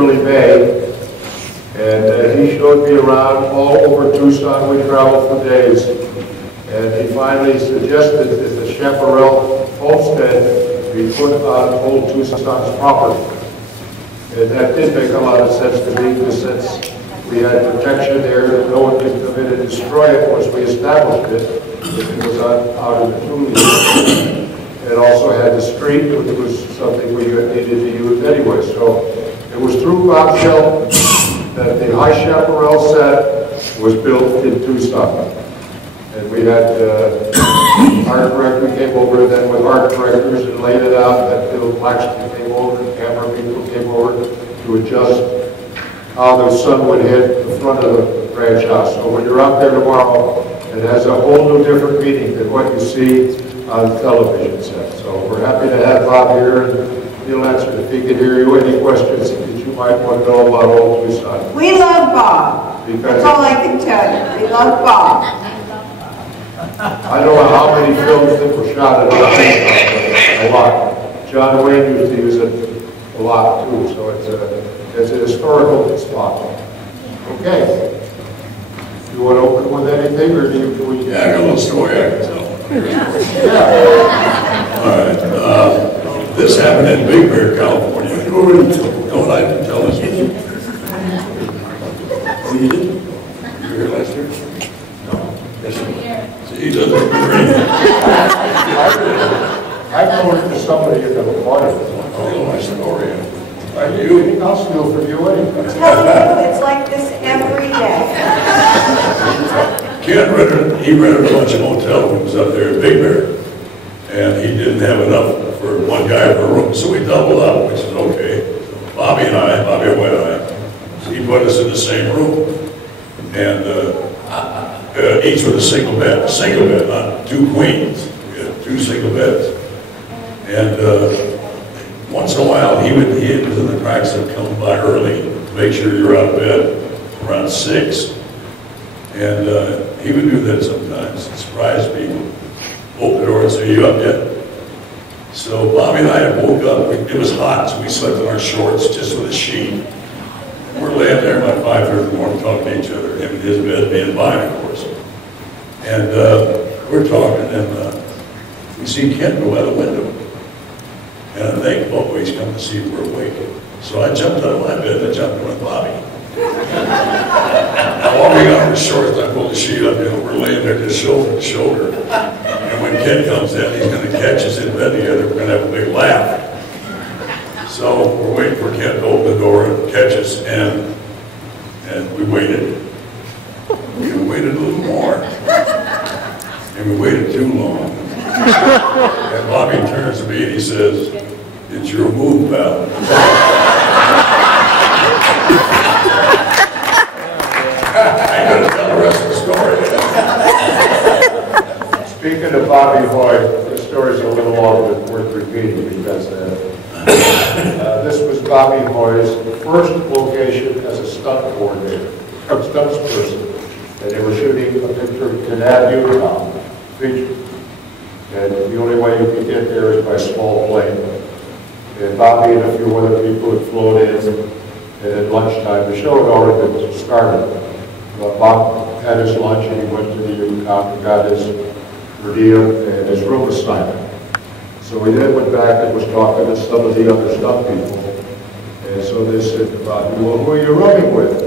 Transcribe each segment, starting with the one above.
early May, and he showed me around all over Tucson. We traveled for days, and he finally suggested that the Chaparral homestead be put on old Tucson's property. And that did make a lot of sense to me, because since we had protection there that no one could come in and destroy it once we established it, it was out of the Tucson. It also had the street, which was something we needed to use anyway. So it was through Bob Shelton that the High Chaparral set was built in Tucson. And we had art director came over then with art directors and laid it out. That Bill Blackston came over, and camera people came over to adjust how the sun would hit the front of the ranch house. So when you're out there tomorrow, it has a whole new different meaning than what you see on the television set. So we're happy to have Bob here, and he'll answer if he can hear you any questions that you might want to know about old Tucson. We love Bob. That's all I can tell you. We love Bob. I don't know how many films that were shot at a lot. John Wayne used to use it a lot too, so it's a historical spot. Okay. You want to open with anything, or do you? Yeah, I got a little story I can tell. Yeah. All right. This happened in Big Bear, California. You know what I can tell this? Oh, you did? You were here last year? No. Yes, see, he doesn't agree. I told it to somebody at the party. Oh, you know my story. I'll steal from you anyway. I'm telling you, it's like this every day. Ken he rented a bunch of motel rooms up there at Big Bear, and he didn't have enough for one guy per room, so we doubled up, which is okay. So Bobby White and I, so he put us in the same room, and each with a single bed, not two queens. We had two single beds, and once in a while he was in the cracks of coming by early to make sure you're out of bed around 6. And he would do that sometimes and surprise people. Open the door and say, "You up yet?" So Bobby and I woke up. It was hot, so we slept in our shorts just with a sheet. We're laying there about 5:30 in the morning talking to each other, him in his bed, being mine, of course. And we're talking, and we see Ken go by the window. And I think, oh, he's come to see if we're awake. So I jumped out of my bed and I jumped in with Bobby. Now, while we got our shorts, I pulled the sheet up, and we're laying there just shoulder to shoulder. And when Ken comes in, he's going to catch us in bed together. We're going to have a big laugh. So we're waiting for Ken to open the door and catch us, and we waited. We waited a little more. And we waited too long. And Bobby turns to me and he says, "It's your move, pal." I gotta tell the rest of the story. Speaking of Bobby Hoy, the story's a little longer than worth repeating, because this was Bobby Hoy's first location as a stunt coordinator, a stunts person, and they were shooting a picture of Canad, Utah, feature. And the only way you could get there is by small plane. And Bobby and a few other people had flown in, and at lunchtime, the show had already been started. But Bob had his lunch, and he went to the Yukon and got his per diem and his room assignment. So he then went back and was talking to some of the other stunt people. And so they said to Bobby, "Well, who are you rooming with?"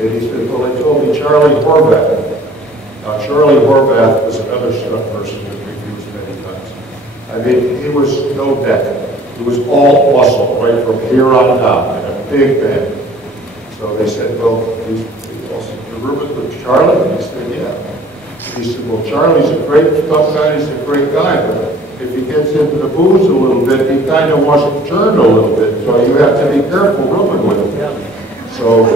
And he said, "Well, they told me Charlie Horvath." Now, Charlie Horvath was another stunt person that we've used many times. I mean, he was no deck. He was all muscle, right from here on down, and a big man. So they said, "Well, you're rooming with Charlie?" And he said, "Yeah." He said, "Well, Charlie's a great stunt guy, he's a great guy, but if he gets into the booze a little bit, he kind of wants to turn a little bit, so you have to be careful rooming with him." So,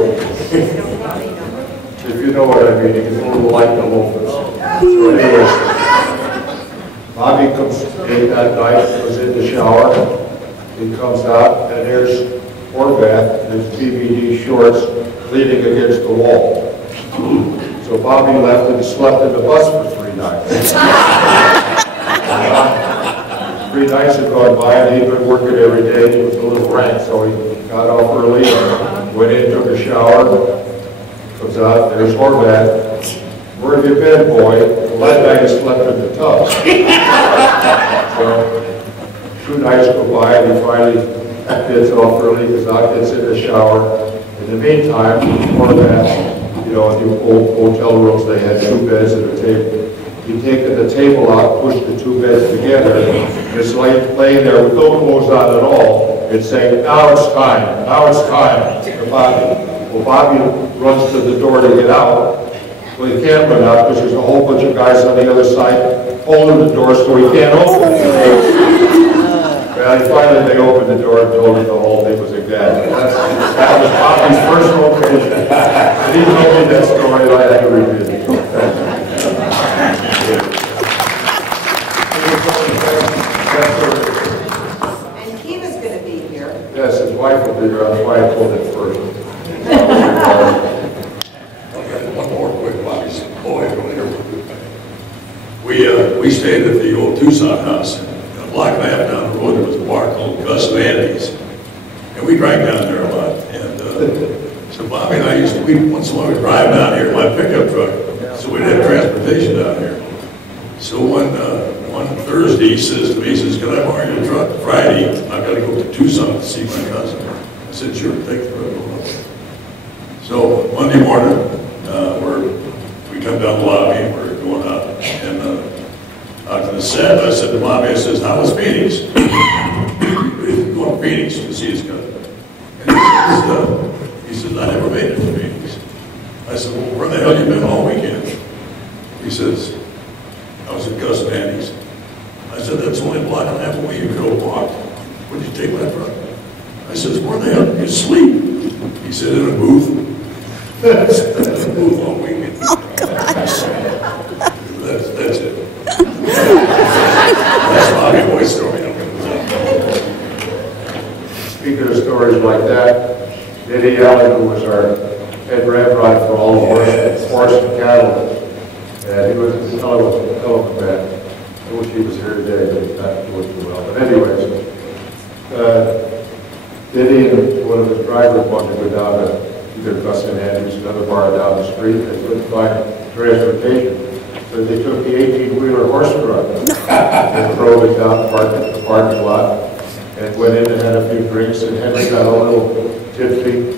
if you know what I mean, he's a little like the loafers. So anyway, Bobby comes in that night, was in the shower. He comes out, and there's Horvath in his DVD shorts leaning against the wall. So Bobby left and slept in the bus for 3 nights. 3 nights had gone by and he'd been working every day. He was a little rank, so he got off early, went in, took a shower, comes out, there's Horvath. Where have you been, boy? Well, that night he slept in the tub. So 2 nights go by and he finally gets off early, goes out, gets in the shower. In the meantime, Horvath, you know, in the old hotel rooms, they had 2 beds and a table. He'd taken the table out, pushed the 2 beds together, and it's laying there with no clothes on at all, and saying, now it's time to Bobby. Well, Bobby runs to the door to get out. Well, he can't run out because there's a whole bunch of guys on the other side holding the door so he can't open it. Well, finally they opened the door and told him the whole thing was a gag. That was Bobby's first location. And he told me that story and I had to repeat it. And he was going to be here. Yes, his wife will be here. That's why I told it first. One more quick, Bobby. We stayed at the old Tucson house. A block and a half down the road, there was a bar called Gus Vandy's. And we drank down there a lot. And so Bobby and I once in a while, we'd drive down here in my pickup truck. So we'd have transportation down here. So one Thursday, he says to me, he says, can I borrow your truck? Friday, I've got to go to Tucson to see my cousin. I said, sure, take the truck. So Monday morning, we come down the lobby, we're going out, and out to the set, I said to Bobby, I says, how was Phoenix? He's going to Phoenix to see his cousin. And he says, I never made it to Phoenix. I said, well, where the hell you been all weekend? He says, I was at Gus Vandy's. I said, that's only a block and a half away, you could have walked. Where'd you take that from? I says, where the hell did you sleep? He said, in a booth. That's a booth all weekend. Oh, gosh. That's it. That's Bobby Boy's story. Speaking of stories like that, Eddie Allen, who was our head ramrod for all the horse and cattle, and he was a hell of a man. I wish he was here today, but he's not doing too well. But anyways, Eddie and one of his drivers wanted to go down to either Gus and Andrews, another bar down the street. They couldn't find transportation. So they took the 18-wheeler horse truck and drove it down the parking lot and went in and had a few drinks, and Henry got a little tipsy.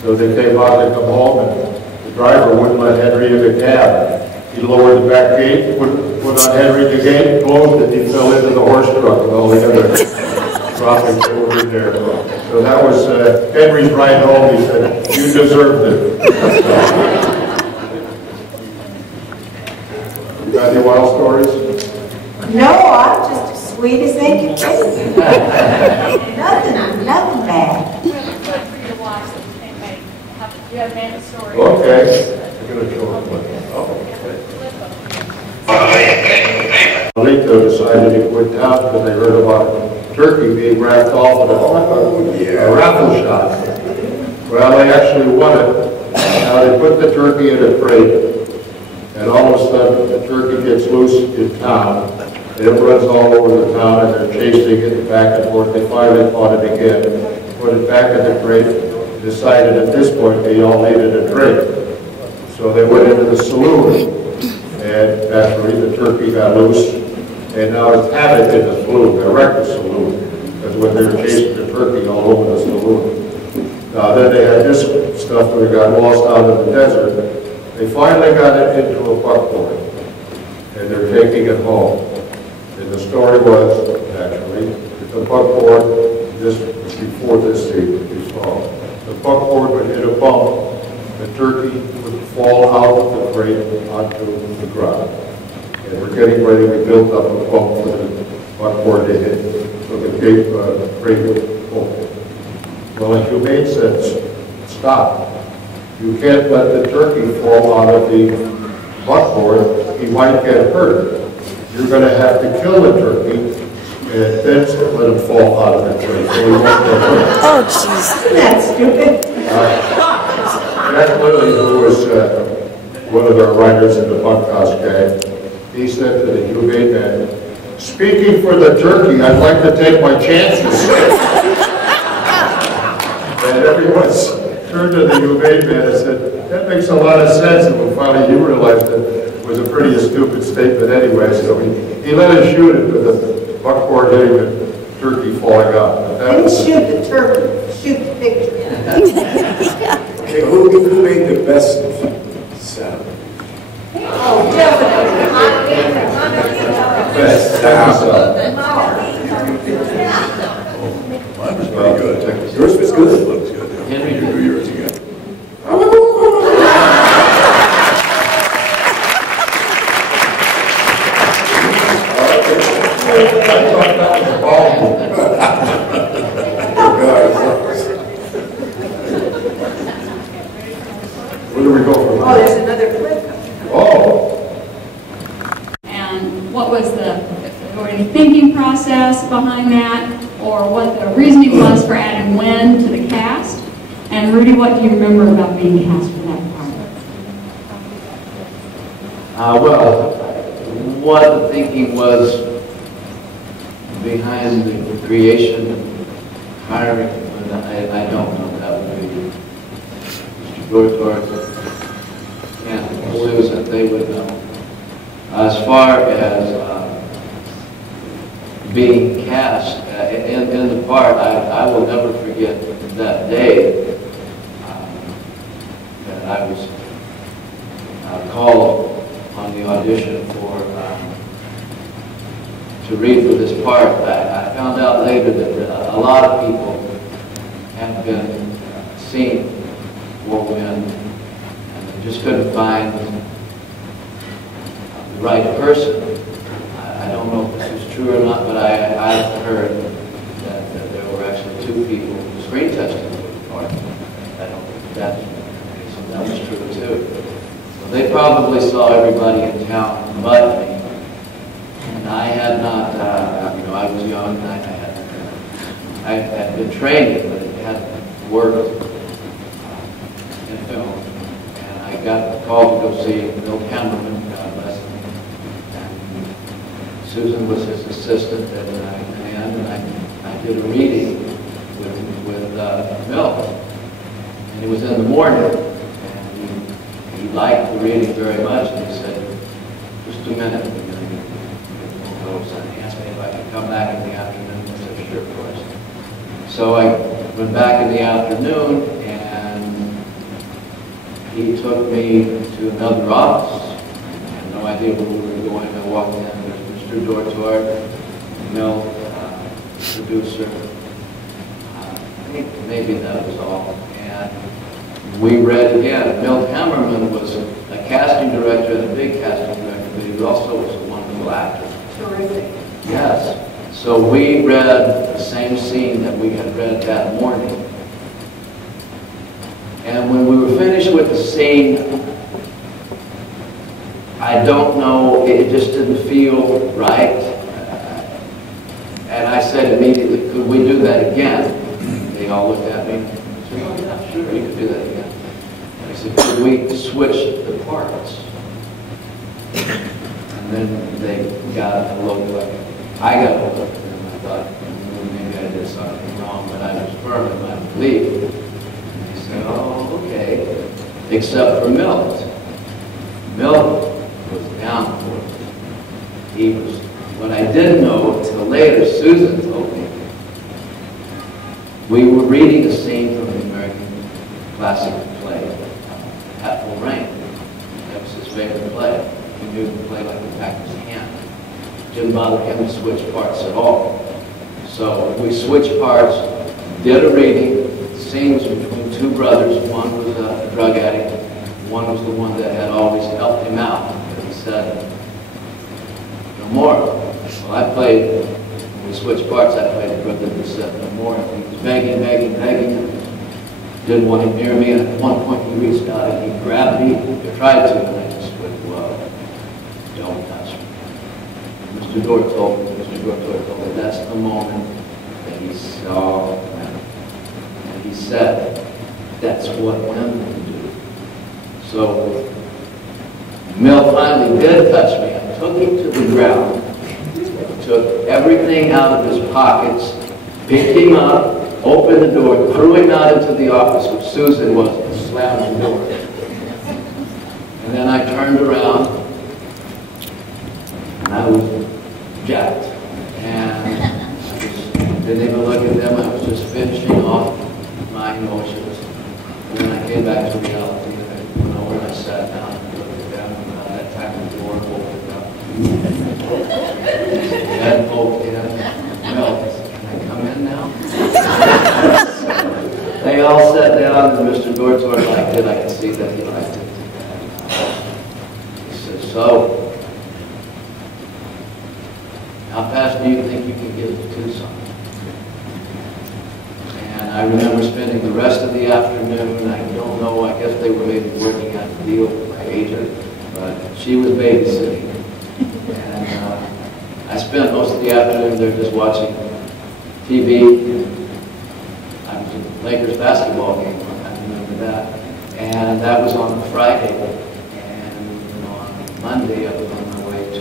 So they came out to come home, and the driver wouldn't let Henry in the cab. He lowered the back gate, put on Henry the gate, closed it, he fell into the horse truck with all the other droppings over there. So that was Henry's ride home. He said, you deserved it. You got any wild stories? No, I'm just as sweet as they can be. Nothing bad. We have a clip for your wives that you think may have, you have made a story. Okay. I'm going to show them. Lito decided to quit town because they heard about turkey being wrapped off in a raffle shot. Well, they actually won it. Now they put the turkey in a crate, and all of a sudden the turkey gets loose in town. It runs all over the town, and they're chasing it back and forth. They finally caught it again, put it back in the crate, decided at this point they all needed a drink. So they went into the saloon, and naturally the turkey got loose, and now it's havoc in the saloon. They wrecked the saloon, because when they were chasing the turkey all over the saloon. Now then they had this stuff where they got lost out in the desert. They finally got it into a buckboard, and they're taking it home. And the story was, actually, that the buckboard, this was before this scene that you saw, the buckboard would hit a bump, the turkey would fall out of the crate onto the ground. And we're getting ready, we built up a bump for the buckboard to hit, so the crate would fall. Well, in humane sense, stop. You can't let the turkey fall out of the buckboard, he might get hurt. You're going to have to kill the turkey and then let him fall out of the crate, so he won't get hurt. Oh, jeez. That's stupid. Jack Lilly, who was one of our writers in the bunkhouse gang, he said to the humane man, Speaking for the turkey, I'd like to take my chances. And everyone's turned to the humane man and said, that makes a lot of sense. And when finally you realized that it was a pretty stupid statement anyway, so he let us shoot it with the buckboard hitting the turkey falling out. But that Didn't was, shoot the turkey, shoot the picture. Okay, who made the best sound? Oh, definitely. Best sound. Mine was pretty good. Yours was good. Looks good. Henry, do yours again. where do we go from Oh, there? there's another clip. Oh, And what was the thinking process behind that, or what the reasoning was for adding when to the cast? And Rudy, what do you remember about being cast for that part? Well, what the thinking was behind the creation and hiring, I don't know. That would be Mr. Gortor and Susan, they would know. As far as being cast in the part, I will never forget that day that I was called on the audition for to read for this part. I found out later that a lot of people have been seen War Wind and they just couldn't find the right person. I don't know if this is true or not, but I've heard that there were actually 2 people who screen tested for the part. I don't think that was true too. They probably saw everybody in town but me. And I had not, I was young and I had been training, but it hadn't worked in film. And I got called to go see Bill Cameron, God bless him. And Susan was his assistant and I did a reading with Bill. And it was in the morning. He liked the reading very much, and he said, just a minute. And he asked me if I could come back in the afternoon. I said, sure, of course. So I went back in the afternoon, and he took me to another office. I had no idea where we were going. I walked in, there's Mr. Dortort, Mill, producer. I think maybe that was all. And we read again. Milt Hammerman was a casting director and a big casting director, but he also was a wonderful actor. Terrific. Yes. So we read the same scene that we had read that morning. And when we were finished with the scene, I don't know, it just didn't feel right. And I said immediately, could we do that again? They all looked at me. Sure, you could do that again. I said, could we switch the parts? And then they got a look like, I got a look at them. I thought, maybe I did something wrong, but I was firm in my belief. And he said, oh, okay. Except for Milt. Milt was down for it. He was, what I didn't know until later, Susan told me, we were reading a scene from the American classic play, Hatful Rain. That was his favorite play. He knew the play like the back of his hand. Didn't bother him to switch parts at all. So we switched parts, did a reading. The scene was between 2 brothers. One was a drug addict. One was the one that had always helped him out. But he said, no more. Well, I played, when we switched parts, I played the brother who said no more. And he was begging, begging, begging. And didn't want him near me. And at one point he reached out and he grabbed me. He tried to, and I just went, whoa, don't touch me. Mr. Dorr told me, that's the moment that he saw him. And he said, that's what women do. So Mill finally did touch me. I took him to the ground. took everything out of his pockets, picked him up, opened the door, threw him out into the office where Susan was, and slammed the door. And then I turned around, and I was jacked. And I just didn't even look at them. I was just finishing off my emotions. And then I came back to reality. When I sat down and looked at them, and that time the door opened up. And opened in. Well, can I come in now? They all sat down, and Mr. Dortor liked it. I could see that he liked it. He said, so, how fast do you think you can get to Tucson? And I remember spending the rest of the afternoon, I don't know, I guess they were maybe working out the deal with my agent, but she was babysitting. And I spent most of the afternoon there just watching TV. I was at the Lakers basketball game, I remember that. And that was on a Friday. And on Monday, I was on my way to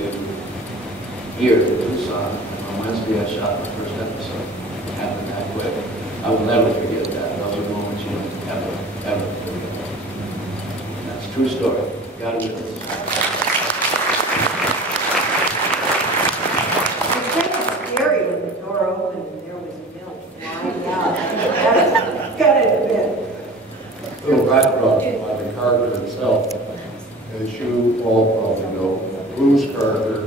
here to Tucson. And on Wednesday, I shot my first episode. It happened that quick. I will never forget that. Those are moments you don't ever forget. And that's a true story. God is with us. It's kind of scary when the door opened and there was milk flying out. That's gotta have been. A little background on the character himself. As you all probably know, Blue's character,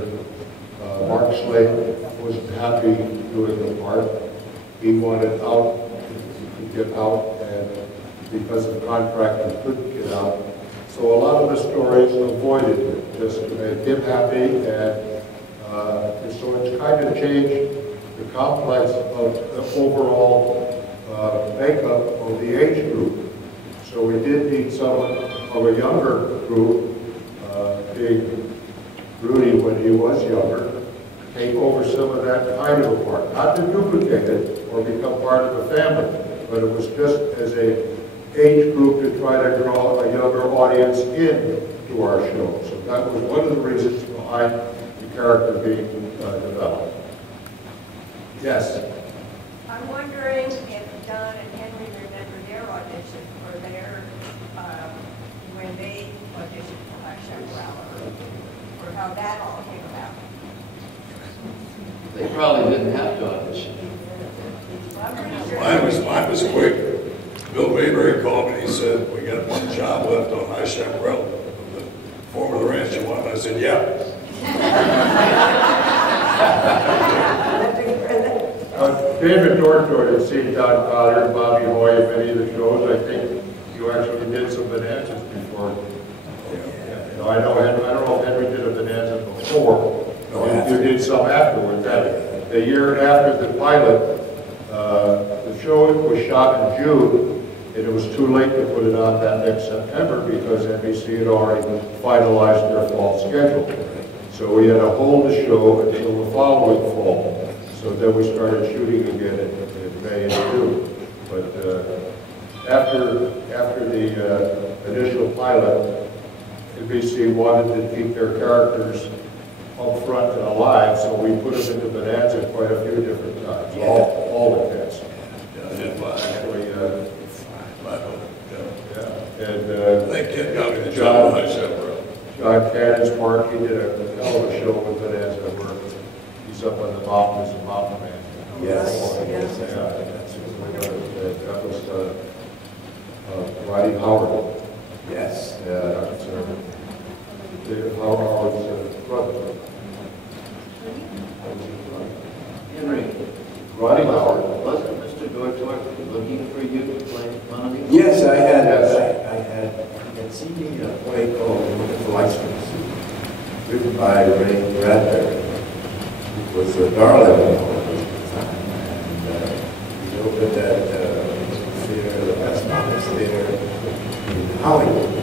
Mark Slade, wasn't happy doing the part. He wanted out, to get out, and because of contract, he couldn't get out. So a lot of the stories avoided it, just to make him happy, and so it's kind of changed the complex of the overall makeup of the age group. So we did need someone of a younger group, being Rudy when he was younger, take over some of that kind of a part. Not to duplicate it or become part of the family, but it was just as a age group to try to draw a younger audience in to our show. So that was one of the reasons behind the character being developed. Yes? I'm wondering if Don and Henry remember their audition for their, when they auditioned for High Chaparral, or how that all came about. They probably didn't have to audition. Well, I'm pretty sure. Mine was quick. Bill Mayberry called me and he said, we got one job left on High Chaparral. The former of the ranch you want? I said, yeah. David Dortor had seen Don Collier and Bobby Hoy in many of the shows. I think you actually did some bonanzas before. You know, I don't know if Henry did a bonanza before. You did some afterwards. The year after the pilot, the show was shot in June, and it was too late to put it on that next September because NBC had already finalized their fall schedule. So we had to hold the show until the following fall. So then we started shooting again in May and June. But after the initial pilot, NBC wanted to keep their characters up front and alive, so we put them into Bonanza quite a few different times, all the cats. Yeah, I did five. Actually, Five of them, yeah. and They kid got me the job on High Chaparral. John Cannon's part, he did a hell of a show with Bonanza where he's up on the mountain as a mountain man. Yes. That was Roddy Howard. Yes. That's Howard's brother. Henry, Roddy Howard. wasn't Mr. Dortor looking for you to play one of these? Yes, I had seen a play called Wonderful License, written by Ray Bradbury, who was a darling at the time. And he opened at theater, the West Mountains Theater in Hollywood.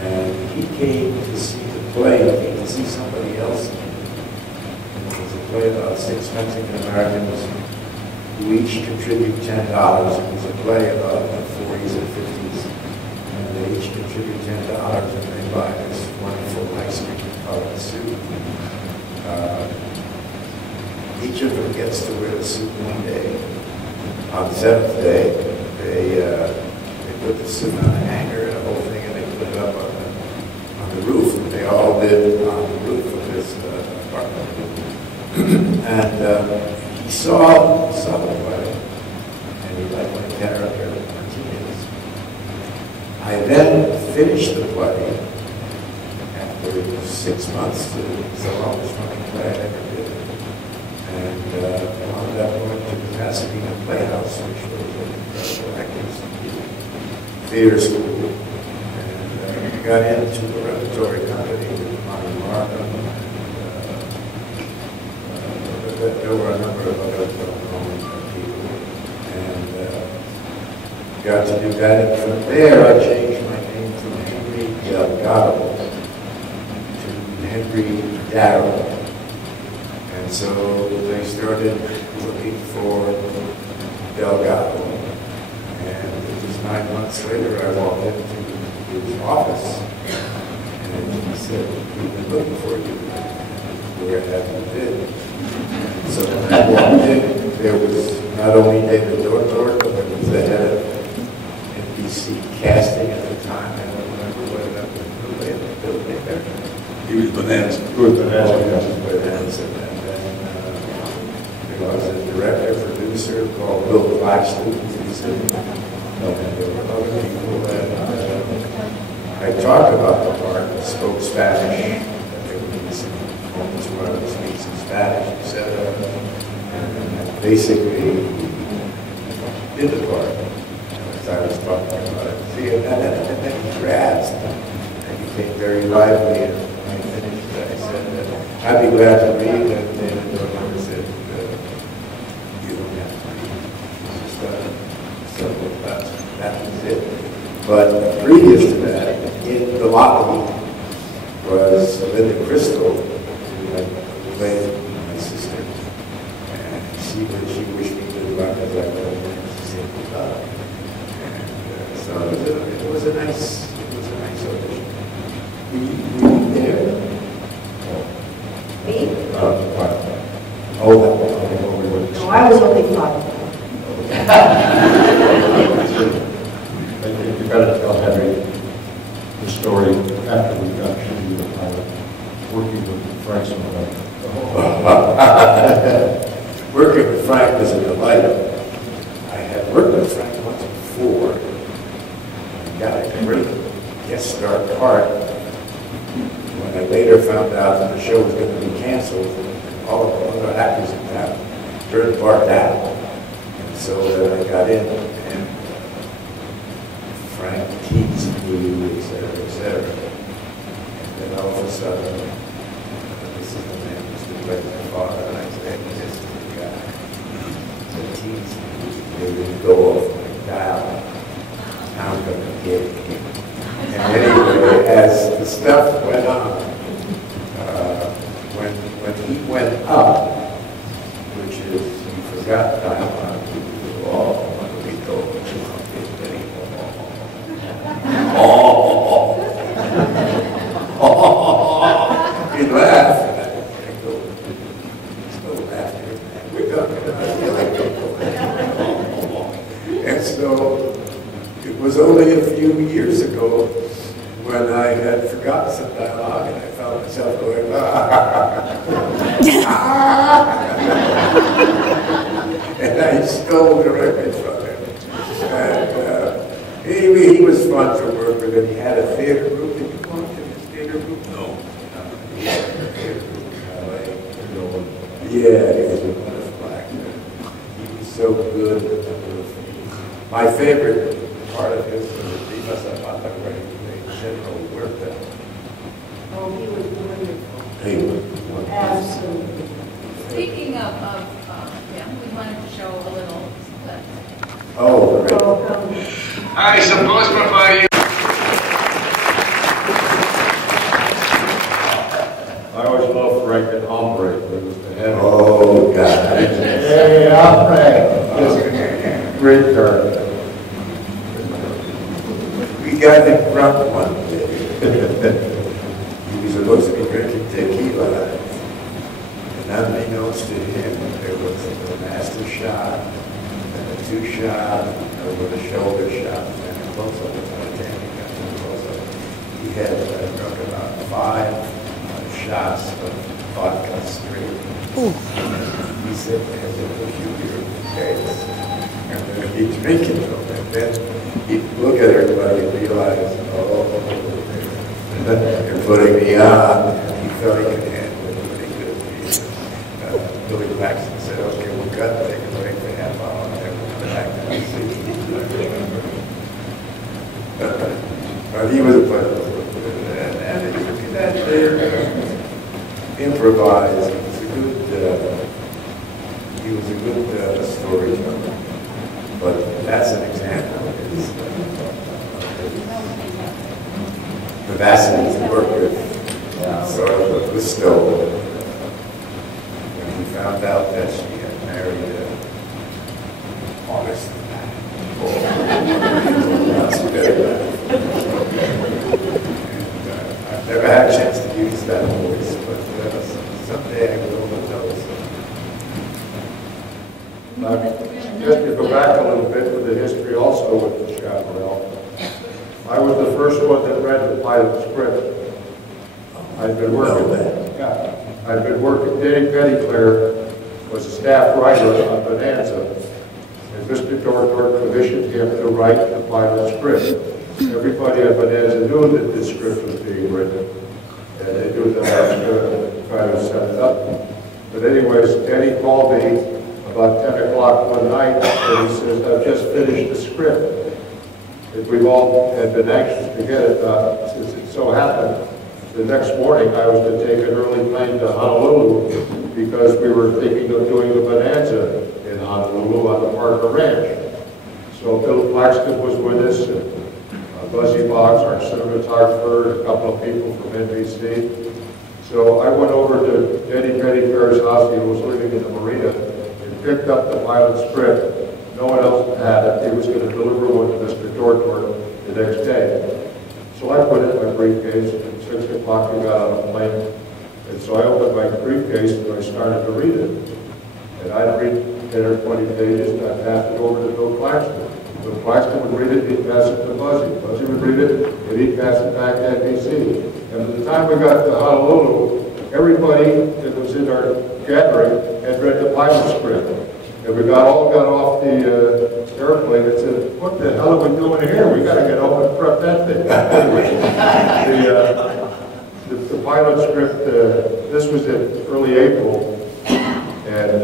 And he came to see the play, he came to see somebody else. And it was a play about 6 Mexican Americans who each contribute $10. It was a play about the 40s and 50s. And they each contribute $10 and they buy this wonderful ice cream colored suit. wear the suit one day. On the 7th day, they put the suit on a hanger and the whole thing, and they put it up on the roof. And they all lived on the roof of this apartment. And he saw the play, and he liked my character, Martinez. I then finished the play after 6 months. It's the longest running play I ever did. And wound up going to the Pasadena Playhouse, which was an actors theater school. And got into the repertory company with Monty Markham. There were a number of other people. And got to do that. And from there, I changed my name from Henry Delgado to Henry Darrow. And so they started looking for Delgado. And it was 9 months later, I walked into his office. And he said, "We've been looking for you. Where have you been?" So when I walked in, there was not only David Dortor, but there was the head of NBC casting at the time. I don't remember what it was. He was Bonanza. He was Bonanza, yes. Bonanza. And then there was a director, producer called Bill Claxton. And there were other people that I talked about the part, spoke Spanish. There would be some moments where I would speak some Spanish, etc. And basically did the part as I was talking about it. See, and then he grasped and became very lively. And when I finished, I said, "I'd be glad to read." And David Dormer said, "You don't have to read. So that was it." But previous to that, in the lobby was Linda Crystal, who had played my sister, and she wished me good luck as I went in to say goodbye. And so it was a nice audition. Were you there? Me? Oh, that one. No, I was only 5. You gotta tell Henry the story after we got to the pilot, working with Frank Sinatra. Working with Frank was a delight. I had worked with Frank once before. I got a great guest star part. When I later found out that the show was going to be canceled, all of the other actors in town turned the part down. And so I got in, and Frank teased me, etc. And then all of a sudden, this is the man who's been playing my father, and I said, "This is the guy." So teased me, they would go off my dial. I'm going to get him. And anyway, as the stuff went on, when he went up, which is, he forgot dialogue, when we go, he laughed, and I go, there's no laughter, we're talking. And so, it was only a few years ago when I had forgotten some dialogue and I found myself going, and I stole directly from him. And he was fun to work with, and he had a theater group. Did you go to his theater group? No. He had a theater group in LA. Yeah, he was a wonderful actor. He was so good. My favorite part of his was the Diva Zapata, where he played General Huerta. Oh, he was wonderful. He was wonderful. Absolutely. Speaking of him, we wanted to show a little clip. Oh, great. I suppose provide you. I always loved Frank and Hombre, but it was the head of. Oh, God. Hey, Frank. Just great character. We got him drunk one day. He was supposed to be drinking tequila. And unbeknownst to him, there was a master shot, and a two-shot, with a shoulder shot, and a close-up, Titanic got to the close-up. He had drunk about 5 shots of vodka straight. He said they had a peculiar taste. And then he'd drink it, and then he'd look at everybody and realize, oh, they're putting me on, and he felt he could handle it pretty good. Billy Paxton said, okay, we've got to take a break for half hour, and then we'll come back to the seat. But he was a pleasure. And that improvised. He was a good storyteller. But that's an example of his vivacity to work with, sort of a gusto. When he found out that she had married August. I've never had a chance to use that voice, but someday I will tell us. Just to go back a little bit with the history also with the Chaparral. I was the first one that read the pilot script. I'd been working Danny Pettyclair was a staff writer on Bonanza, and Mr. Dortor commissioned him to write the pilot script. Everybody at Bonanza knew that this script was being written, and they knew that I was going to try to set it up. But anyways, Danny called me about 10 o'clock one night, and he says, I've just finished the script. And we've all had been anxious to get it done. Since it so happened, the next morning I was to take an early plane to Honolulu because we were thinking of doing the Bonanza in Honolulu on the Parker Ranch. So Bill Flaxton was with us, and Buzzy Boggs, our cinematographer, and a couple of people from NBC. So I went over to Eddie Pettyclair's house. He was living in the marina, picked up the pilot script. No one else had it. He was going to deliver one to Mr. Dortor the next day. So I put it in my briefcase, and at 6 o'clock we got on a plane. And so I opened my briefcase and I started to read it. And I'd read 10 or 20 pages, and I passed it over to Bill Claxton. Bill Claxton would read it, he'd pass it to Buzzy. Buzzy would read it, and he'd pass it back to NBC. And by the time we got to Honolulu, everybody that was in our gathering had read the pilot script. And we all got off the airplane and said, what the hell are we doing here? We got to get home and prep that thing. Anyway, the pilot script, this was in early April, and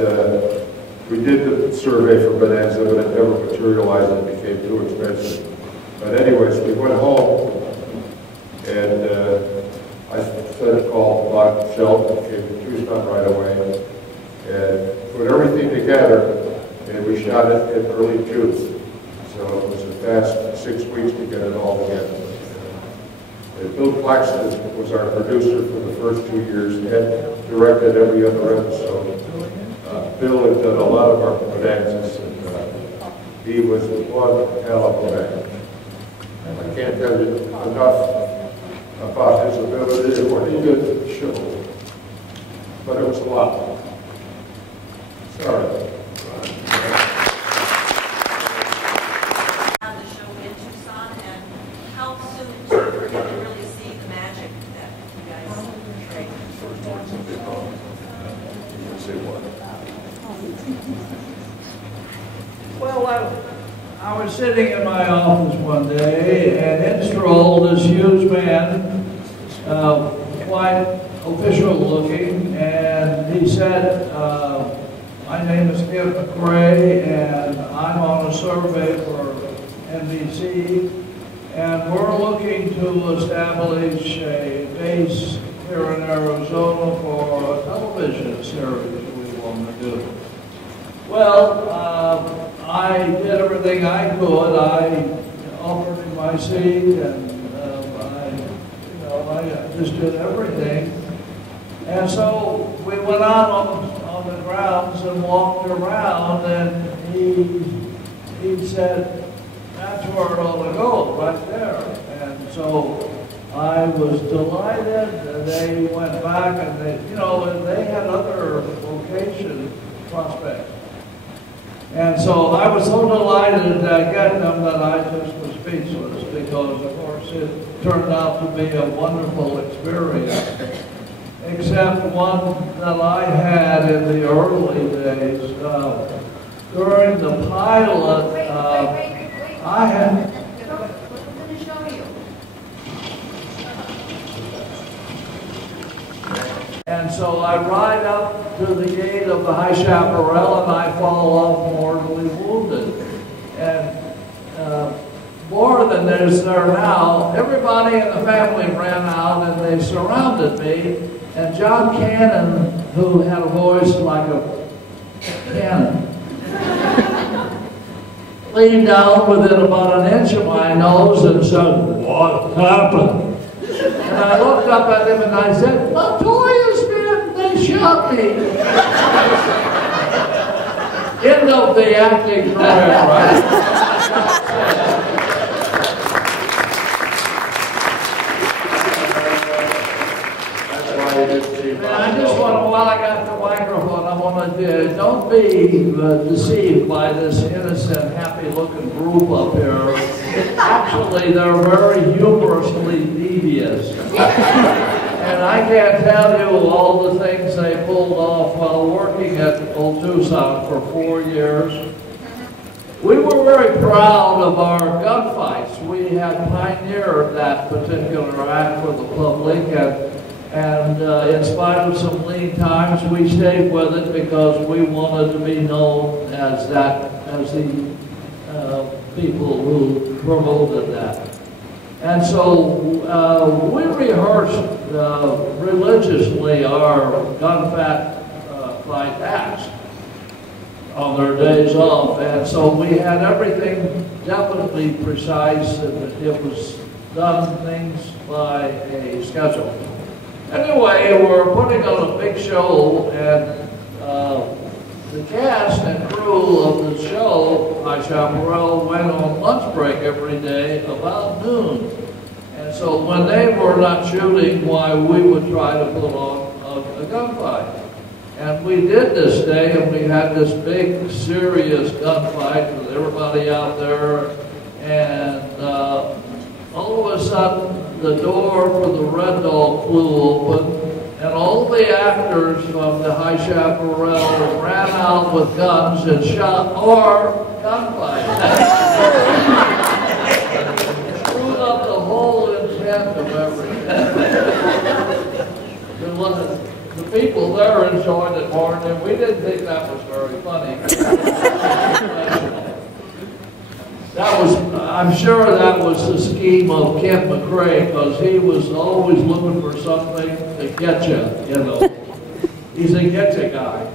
we did the survey for Bonanza, but it never materialized. It became too expensive. But anyways, we went home, and I sent a call to Bob Shelton, came to Tucson right away, and put everything together, and we shot it in early June. So it was a fast 6 weeks to get it all together. And Bill Claxton was our producer for the first 2 years and directed every other episode. Bill had done a lot of our bonanzas, and he was one hell of a man. I can't tell you enough about his ability and what he did to the show, but it was a lot. Sorry. On the show in Tucson, and how soon we're going to really see the magic that you guys portray? Say what? Well, I was sitting in my office one day, and in strolled this huge man, quite official looking, and he said, my name is Skip McRae, and I'm on a survey for NBC, and we're looking to establish a base here in Arizona for a television series we want to do. Well, I did everything I could. I offered him my seat, and I just did everything. And so we went out on the grounds and walked around, and he said, that's where it ought to go, right there. And so I was delighted. They went back, and they had other prospects. And so I was so delighted to get them that I just was speechless because, of course, it turned out to be a wonderful experience. Except one that I had in the early days. During the pilot, I had... I'm going to show you. And so I ride up to the gate of the High Chaparral and I fall off mortally wounded. And more than there's there now, everybody in the family ran out and they surrounded me. And John Cannon, who had a voice like a cannon, leaned down within about an inch of my nose and said, "What happened?" And I looked up at him and I said, "Latoya's been, they shot me." End of the acting career, right? I just want to, while I got the microphone, I want to don't be deceived by this innocent, happy-looking group up here. Actually, they're very humorously devious. And I can't tell you all the things they pulled off while working at Old Tucson for 4 years. We were very proud of our gunfights. We had pioneered that particular act for the public, and in spite of some lean times, we stayed with it because we wanted to be known as the people who promoted that. And so we rehearsed religiously our fight acts on their days off, and so we had everything definitely precise, and it was done things by a schedule. Anyway, we're putting on a big show, and the cast and crew of the show, High Chaparral, went on lunch break every day about noon. And so when they were not shooting, why, we would try to put on a gunfight. And we did this day, and we had this big, serious gunfight with everybody out there, and all of a sudden, the door for the Red Dog flew open, and all the actors from the High Chaparral ran out with guns and shot our gunfight. Screwed up the whole intent of everything. The people there enjoyed it more, and we didn't think that was very funny. That was, I'm sure that was the scheme of Kent McRae, because he was always looking for something to get you, you know. He's a get-you guy.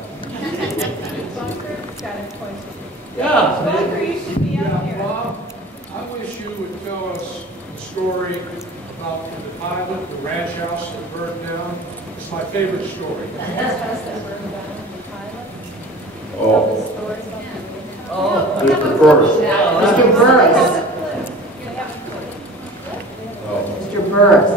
Bunker, got a question. Yeah. Bunker, you should be up here. Bob, I wish you would tell us the story about the pilot, the ranch house that burned down. It's my favorite story. That's house that burned down, the pilot. Oh. The stories about the Oh, Mr. Burris. Mr. Burris. You have a clip. Oh. Mr. Burris.